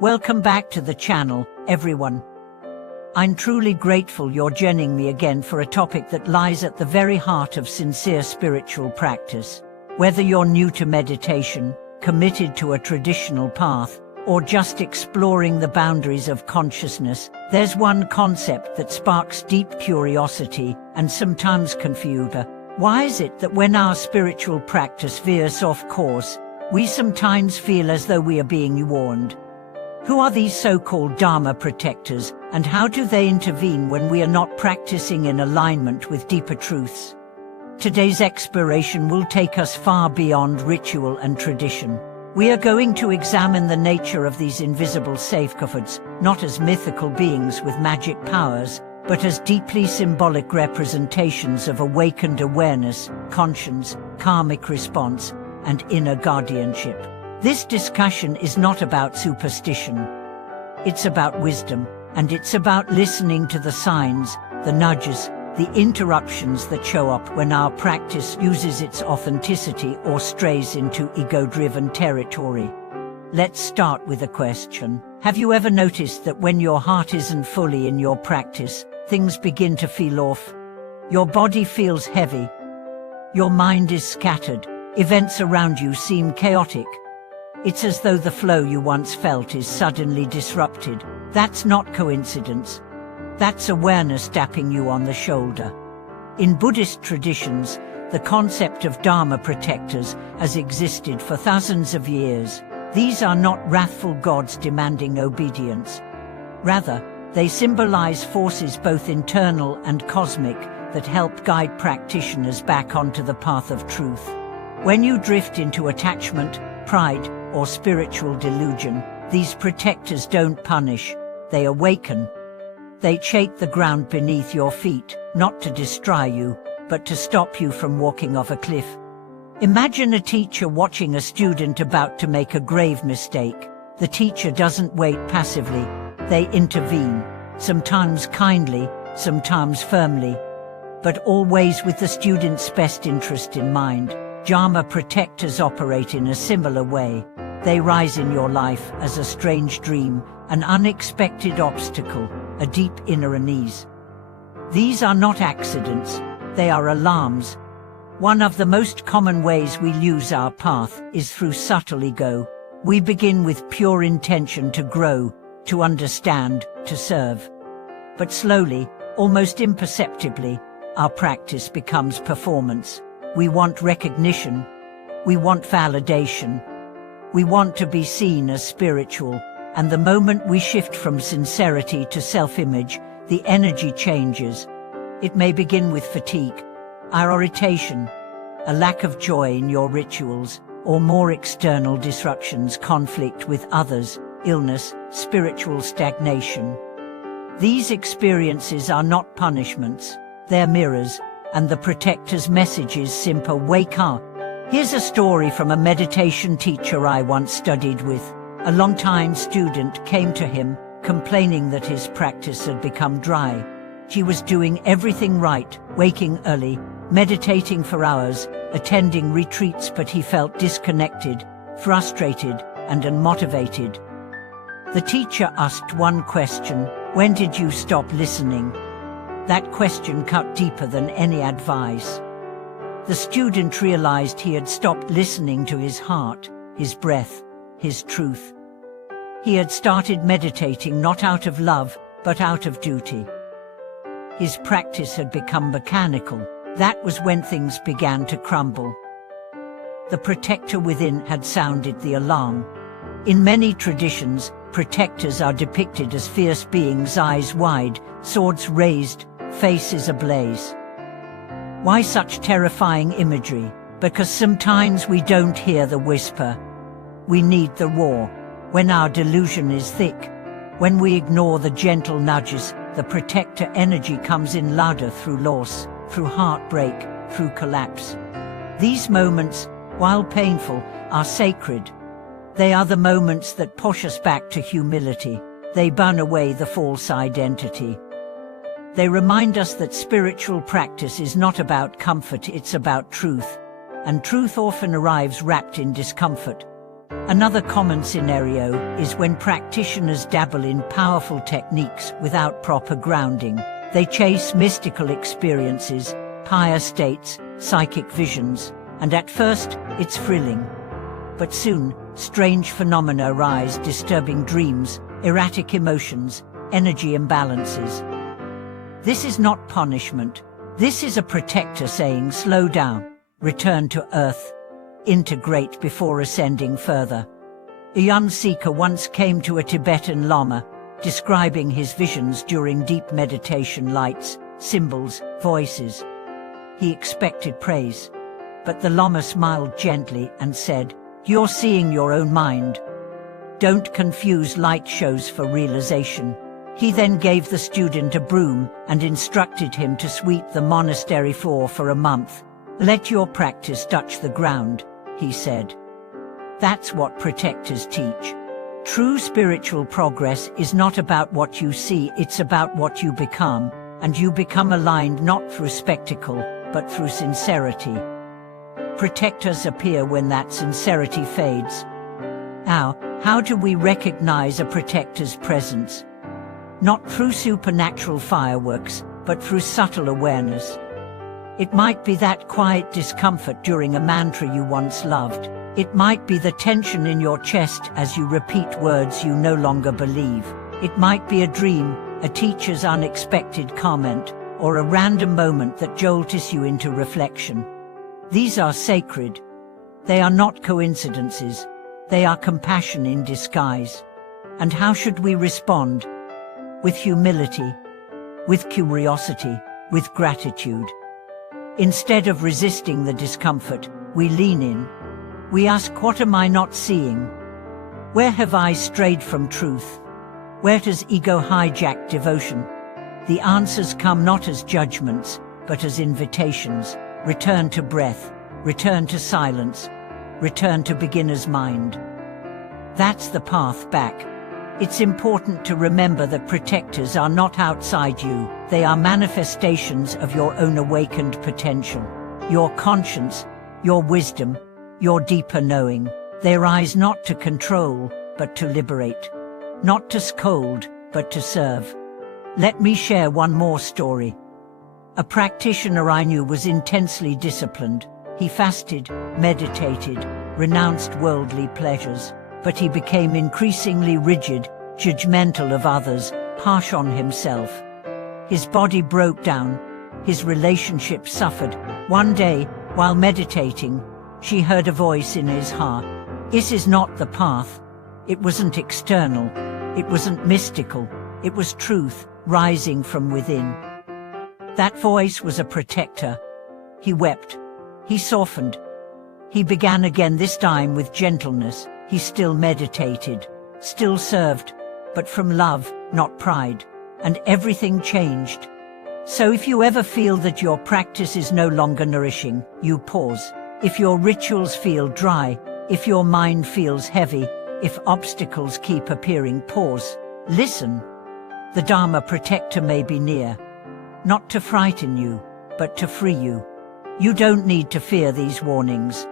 Welcome back to the channel, everyone. I'm truly grateful you're joining me again for a topic that lies at the very heart of sincere spiritual practice. Whether you're new to meditation, committed to a traditional path, or just exploring the boundaries of consciousness, there's one concept that sparks deep curiosity and sometimes confusion. Why is it that when our spiritual practice veers off course, we sometimes feel as though we are being warned? Who are these so-called Dharma protectors, and how do they intervene when we are not practicing in alignment with deeper truths? Today's exploration will take us far beyond ritual and tradition. We are going to examine the nature of these invisible safeguards, not as mythical beings with magic powers, but as deeply symbolic representations of awakened awareness, conscience, karmic response, and inner guardianship. This discussion is not about superstition. It's about wisdom, and it's about listening to the signs, the nudges, the interruptions that show up when our practice loses its authenticity or strays into ego-driven territory. Let's start with a question. Have you ever noticed that when your heart isn't fully in your practice, things begin to feel off? Your body feels heavy. Your mind is scattered. Events around you seem chaotic. It's as though the flow you once felt is suddenly disrupted. That's not coincidence. That's awareness tapping you on the shoulder. In Buddhist traditions, the concept of Dharma protectors has existed for thousands of years. These are not wrathful gods demanding obedience. Rather, they symbolize forces both internal and cosmic that help guide practitioners back onto the path of truth. When you drift into attachment, pride, or spiritual delusion, these protectors don't punish, they awaken. They shake the ground beneath your feet, not to destroy you, but to stop you from walking off a cliff. Imagine a teacher watching a student about to make a grave mistake. The teacher doesn't wait passively, they intervene, sometimes kindly, sometimes firmly, but always with the student's best interest in mind. Dharma protectors operate in a similar way. They rise in your life as a strange dream, an unexpected obstacle, a deep inner unease. These are not accidents, they are alarms. One of the most common ways we lose our path is through subtle ego. We begin with pure intention to grow, to understand, to serve. But slowly, almost imperceptibly, our practice becomes performance. We want recognition. We want validation. We want to be seen as spiritual, and the moment we shift from sincerity to self-image, the energy changes. It may begin with fatigue, irritation, a lack of joy in your rituals, or more external disruptions, conflict with others, illness, spiritual stagnation. These experiences are not punishments, they're mirrors, and the protector's message is simple: wake up. Here's a story from a meditation teacher I once studied with. A longtime student came to him, complaining that his practice had become dry. He was doing everything right, waking early, meditating for hours, attending retreats, but he felt disconnected, frustrated, and unmotivated. The teacher asked one question: when did you stop listening? That question cut deeper than any advice. The student realized he had stopped listening to his heart, his breath, his truth. He had started meditating not out of love, but out of duty. His practice had become mechanical. That was when things began to crumble. The protector within had sounded the alarm. In many traditions, protectors are depicted as fierce beings, eyes wide, swords raised, faces ablaze. Why such terrifying imagery? Because sometimes we don't hear the whisper. We need the roar. When our delusion is thick, when we ignore the gentle nudges, the protector energy comes in louder through loss, through heartbreak, through collapse. These moments, while painful, are sacred. They are the moments that push us back to humility. They burn away the false identity. They remind us that spiritual practice is not about comfort, it's about truth. And truth often arrives wrapped in discomfort. Another common scenario is when practitioners dabble in powerful techniques without proper grounding. They chase mystical experiences, higher states, psychic visions, and at first, it's thrilling. But soon, strange phenomena arise, disturbing dreams, erratic emotions, energy imbalances. This is not punishment. This is a protector saying, slow down, return to earth, integrate before ascending further. A young seeker once came to a Tibetan Lama, describing his visions during deep meditation: lights, symbols, voices. He expected praise, but the Lama smiled gently and said, "You're seeing your own mind. Don't confuse light shows for realization." He then gave the student a broom and instructed him to sweep the monastery floor for a month. "Let your practice touch the ground," he said. That's what protectors teach. True spiritual progress is not about what you see, it's about what you become, and you become aligned not through spectacle, but through sincerity. Protectors appear when that sincerity fades. Now, how do we recognize a protector's presence? Not through supernatural fireworks, but through subtle awareness. It might be that quiet discomfort during a mantra you once loved. It might be the tension in your chest as you repeat words you no longer believe. It might be a dream, a teacher's unexpected comment, or a random moment that jolts you into reflection. These are sacred. They are not coincidences. They are compassion in disguise. And how should we respond? With humility, with curiosity, with gratitude. Instead of resisting the discomfort, we lean in. We ask, what am I not seeing? Where have I strayed from truth? Where does ego hijack devotion? The answers come not as judgments, but as invitations. Return to breath, return to silence, return to beginner's mind. That's the path back. It's important to remember that protectors are not outside you. They are manifestations of your own awakened potential. Your conscience, your wisdom, your deeper knowing. They rise not to control, but to liberate. Not to scold, but to serve. Let me share one more story. A practitioner I knew was intensely disciplined. He fasted, meditated, renounced worldly pleasures, but he became increasingly rigid, judgmental of others, harsh on himself. His body broke down, his relationship suffered. One day, while meditating, she heard a voice in his heart. This is not the path. It wasn't external. It wasn't mystical. It was truth, rising from within. That voice was a protector. He wept. He softened. He began again, this time with gentleness. He still meditated, still served, but from love, not pride. And everything changed. So if you ever feel that your practice is no longer nourishing, you pause. If your rituals feel dry, if your mind feels heavy, if obstacles keep appearing, pause. Listen. The Dharma protector may be near. Not to frighten you, but to free you. You don't need to fear these warnings.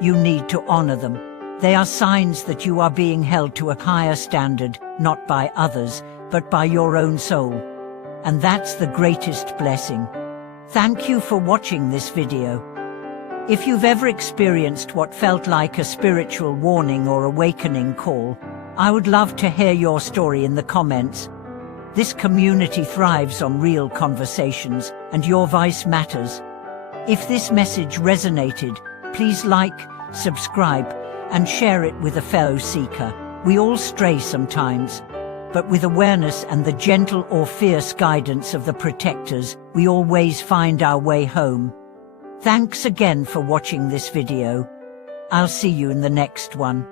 You need to honor them. They are signs that you are being held to a higher standard, not by others, but by your own soul. And that's the greatest blessing. Thank you for watching this video. If you've ever experienced what felt like a spiritual warning or awakening call, I would love to hear your story in the comments. This community thrives on real conversations, and your voice matters. If this message resonated, please like, subscribe, and share it with a fellow seeker. We all stray sometimes, but with awareness and the gentle or fierce guidance of the protectors, we always find our way home. Thanks again for watching this video. I'll see you in the next one.